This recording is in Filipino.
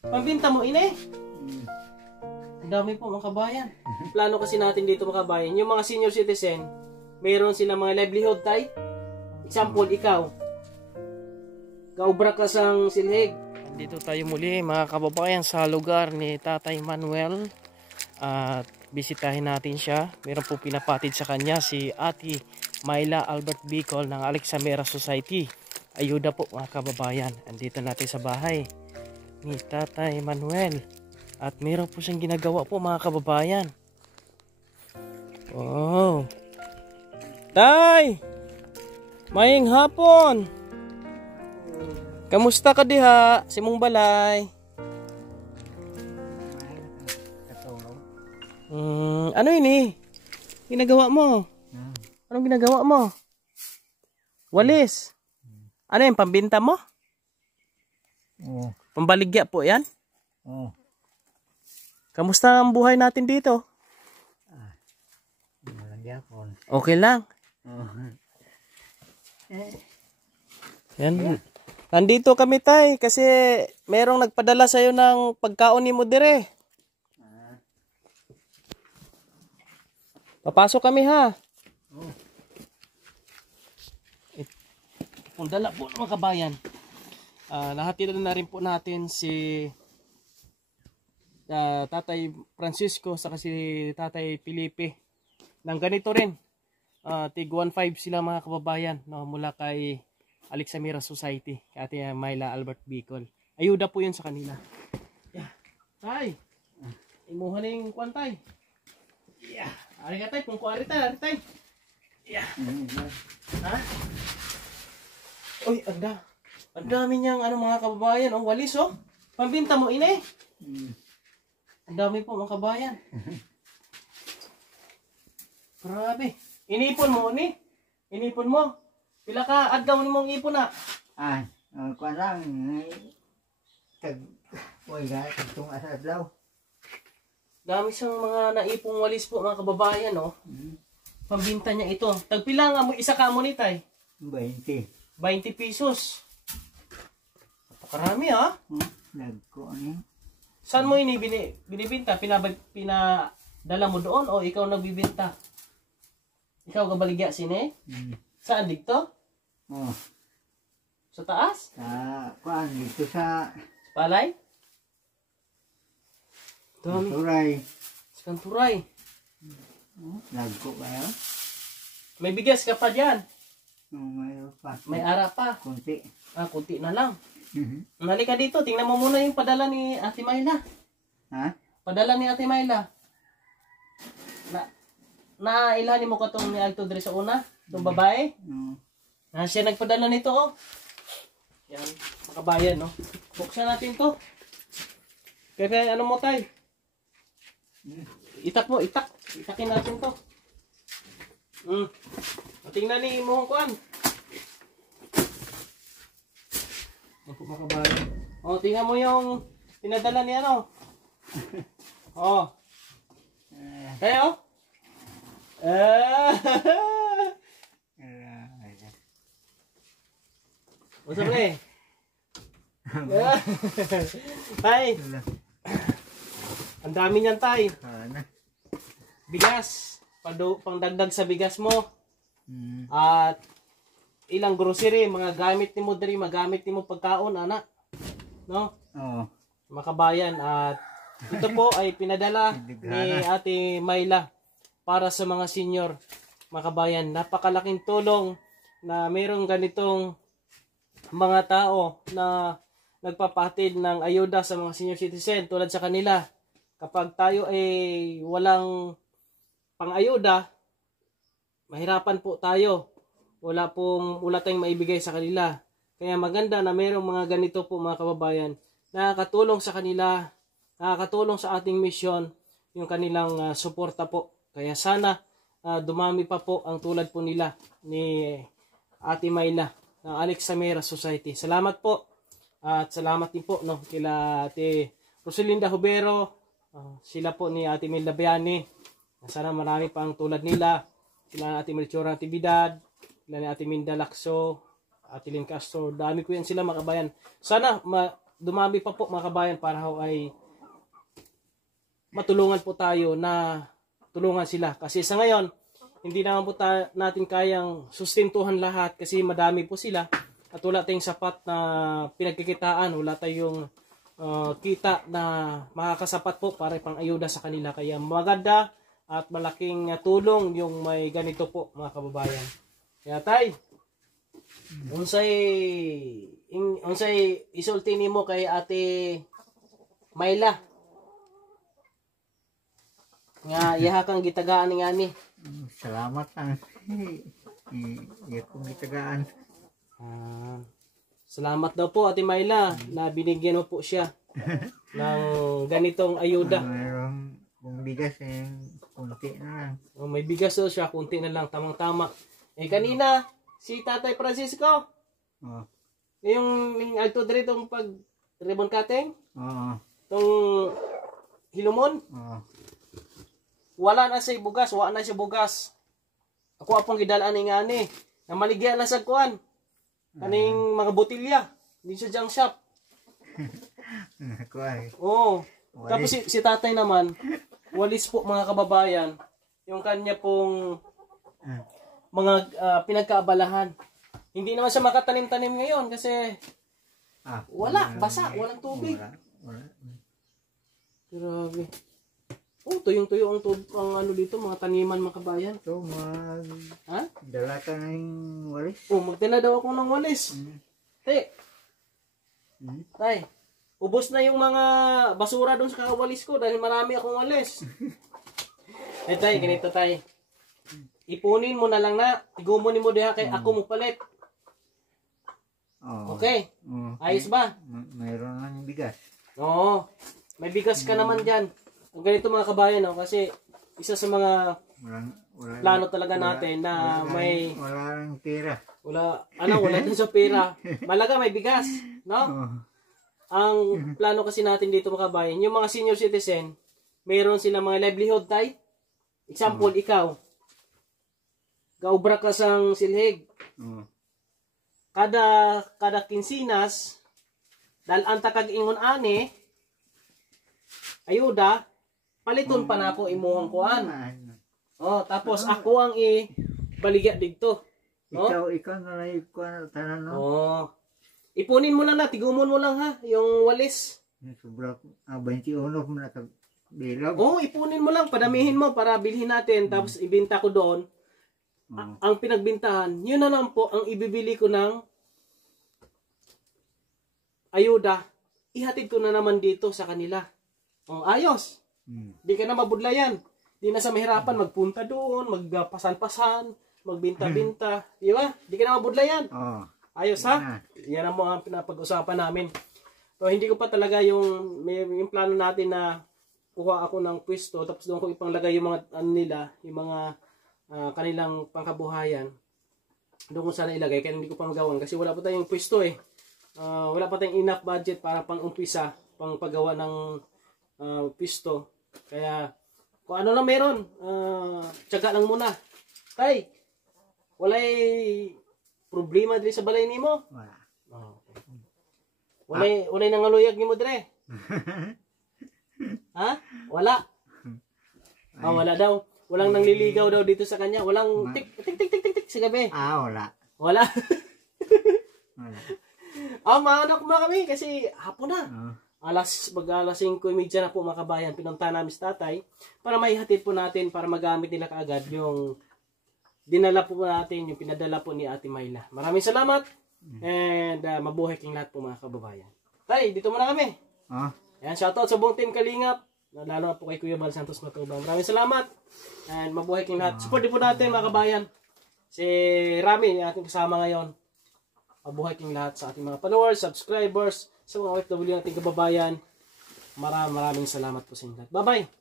Pambinta mo, ine? Ang dami po mga kabayan. Plano kasi natin dito mga kabayan, yung mga senior citizen, mayroon silang mga livelihood type. Example, ikaw. Gaubra ka sang silhig. Dito tayo muli mga kababayan sa lugar ni Tatay Manuel. At bisitahin natin siya. Meron po pinapatid sa kanya si Ate Myla Albert Bicol ng Alexamera Society. Ayuda po mga kababayan. Andito natin sa bahay ni Tatay Manuel. At meron po siyang ginagawa po mga kababayan. Wow. Tay! Maying hapon! Kamusta ka diha? Simong balay? Ano ini? Ginagawa mo? Anong ginagawa mo? Walis? Ano yung pambinta mo? Oo. Pambaligya po yan? Oo. Kamusta ang buhay natin dito? Okay lang. Yan. Nandito kami tay kasi merong nagpadala sa'yo ng pagkaon ni mo dire. Papasok kami ha. Kung dala po mga kabayan. Nahatid na rin po natin si Tatay Francisco sa si Tatay Felipe ng ganito rin. Tig 1.5 sila mga kababayan, no, mula kay Alexamera Society, kay Ate Myla Albert Bicol. Ayuda po yun sa kanila. Yeah. Tay, imuha na yung kwan tay. Yeah. Ari ka tay, kung kuwari tay. Yeah. Ha? Uy, ang dami niyang ano mga kababayan, oh, walis oh. Pambinta mo ine. Ang dami po mga kabayan. Grabe. Inipon mo ni? Inipon mo? Pila ka adlaw ni mong ipon na? Kuan lang. Tagtung adlaw. Dami siyang mga naipong walis po mga kababayan, no? Pambinta niya ito. Tagpila nga mo, isa ka mo ni tay? 20. 20 pesos. Napakarami ha? Nagko ano? Saan mo ini binibinta? Pinadala mo doon o ikaw nagbibinta? Ikaw gabaligya sine? Saan dito? Oh. Sa taas? Kuan dito sa Palay? Dami. Turay. Sa Kanturay. Nagko kayo? May bigas ka pa dyan. Mayroon pa. May ara pa. Kunti. Kunti na lang. Halika dito. Tingnan mo muna yung padala ni Ate Myla. Ha? Padala ni Ate Myla. Nailanin mo ka itong ni Alto Dre sa una? Itong babae? Siya nagpadala nito, oh. Yan. Makabayan, no? Buksan natin to. Kaya ano mo, tay? Itak mo, itak. Itakin natin to. Tingnan ni mo kuan. Ako makabayan. Oh, tingnan mo yung pinadala ni ano. Oh. Kayo? What's up, eh? Tay. Ang dami niyan, tay. Bigas. Pangdagdag sa bigas mo. At ilang grocery, mga gamit ni mo diri, magamit ni mo pagkaon, anak. No? Oo. Makabayan. At ito po ay pinadala ni Ate Myla para sa mga senior. Makabayan. Napakalaking tulong na mayroong ganitong mga tao na nagpapatid ng ayuda sa mga senior citizen tulad sa kanila. Kapag tayo ay walang pang-ayuda, mahirapan po tayo. Wala tayong maibigay sa kanila. Kaya maganda na mayroong mga ganito po mga kababayan, nakakatulong sa kanila, nakakatulong sa ating misyon, yung kanilang suporta po. Kaya sana dumami pa po ang tulad po nila ni Ate Myla ng Alexamera Society. Salamat po. At salamat din po kila Ate Rosalinda Hubero, sila po ni Ate Melda Biani. Sana marami pang tulad nila. Sila Ate Melchora Tibidad, sila ni Ate Minda Lacso, Ate Lynn Castro. Dami ko yan sila makabayan. Sana dumami pa po mga kabayan para ho ay matulungan po tayo na tulungan sila. Kasi sa ngayon, hindi naman po natin kayang sustentuhan lahat kasi madami po sila at wala tayong sapat na pinagkikitaan, wala tayong kita na makakasapat po para pang ayuda sa kanila. Kaya maganda at malaking tulong yung may ganito po mga kababayan. Kaya tay, unsay isulti nimo kay Ate Mayla nga iha kang gitagaan nga ni. Salamat ang iya kong gitagaan. Salamat daw po Ate Mayla na binigyan mo po siya ng ganitong ayuda. Mayroong kung bigas kunti na lang. May bigas daw siya, kunti na lang, tamang-tama. Kanina, si Tatay Francisco, yung alto dito itong pag ribbon cutting, itong hilumon, wala na siya bugas, wala na siya bugas. Ako apong gidalaan ni ngani, na maligya na sa kuan, kaning mga botilya, hindi siya junk shop. Oo. Tapos si Tatay naman, walis po mga kababayan, yung kanya pong mga pinagkaabalahan. Hindi naman siya makatanim-tanim ngayon kasi wala, basa, walang tubig. Grabe. Tuyong-tuyo ang ano dito, mga taniman mga kabayan. So, dala ka na yung walis. Magdala daw ako ng walis. Tay, ubos na yung mga basura doon sa walis ko dahil marami akong walis. Tay, ganito tay. Ipunin mo na lang na, igumunin mo diha kay ako mo palit. Okay? Ayos ba? Mayroon ng bigas. Oo. May bigas ka naman dyan. Kung ganito mga kabayan, kasi isa sa mga plano talaga natin na may... Wala ng pera. Wala din sa pera. Malaga may bigas. No? Ang plano kasi natin dito mga kabayan, yung mga senior citizen, mayroon silang mga livelihood tay. Example, ikaw. Gaubra ka sang silhig. Kada kinsinas, dahil ang takag-ingon ani, ayuda, paliton pa na ako imuhang kuan. Tapos ako ang ibaligya dito. No? Ikaw na lang ikuan tanan no. Ipunin mo lang na, tigumon mo lang ha, yung walis. Sobra 21 mo na bilang. Ipunin mo lang, padamihin mo para bilhin natin, tapos ibenta ko doon. Ang pinagbintahan, yun na lang po ang ibibili ko ng ayuda. Ihatid ko na naman dito sa kanila. Ayos. Di ka na mabudlayan. Di na sa mahirapan magpunta doon, magpasan-pasan, magbinta-binta. Di ba? Di ka na mabudlayan. Ayos ha? Yan ang mga pinapag-usapan namin. So, hindi ko pa talaga yung plano natin na kuha ako ng pwesto, tapos doon ko ipanglagay yung mga nila, yung mga kanilang pangkabuhayan. Doon ko sana ilagay, kaya hindi ko pa magawan kasi wala pa tayong pwesto wala pa tayong enough budget para pang-umpisa, pang paggawa ng pwesto. Kaya kung ano lang meron, tiyaga lang muna. Tay, walay problema diri sa balay nimo? Wala. Walay nangaluyag nimo dire? Ha? Wala. Wala daw. Walang nangliligaw daw dito sa kanya. Walang tik sa gabi. Wala. Wala. Maanak mo kami kasi hapon na. Alas 5:30 na po mga kabayan. Pinunta namin si Tatay para maihatid po natin para magamit nila kaagad yung dinala po natin, yung pinadala po ni Ate Mayla. Maraming salamat and mabuhay kayong lahat po mga kababayan. Tay, dito muna kami. Ayan, shoutout sa buong team Kalingap. Lalo na po kay Kuya Bal Santos Matubang. Maraming salamat. And mabuhay kayong lahat. Support din po natin mga kabayan. Si Rami, yung ating kasama ngayon. Mabuhay kayong lahat sa ating mga followers, subscribers, sa mga OFW nating kababayan. Maraming salamat po sa inyo. Bye-bye.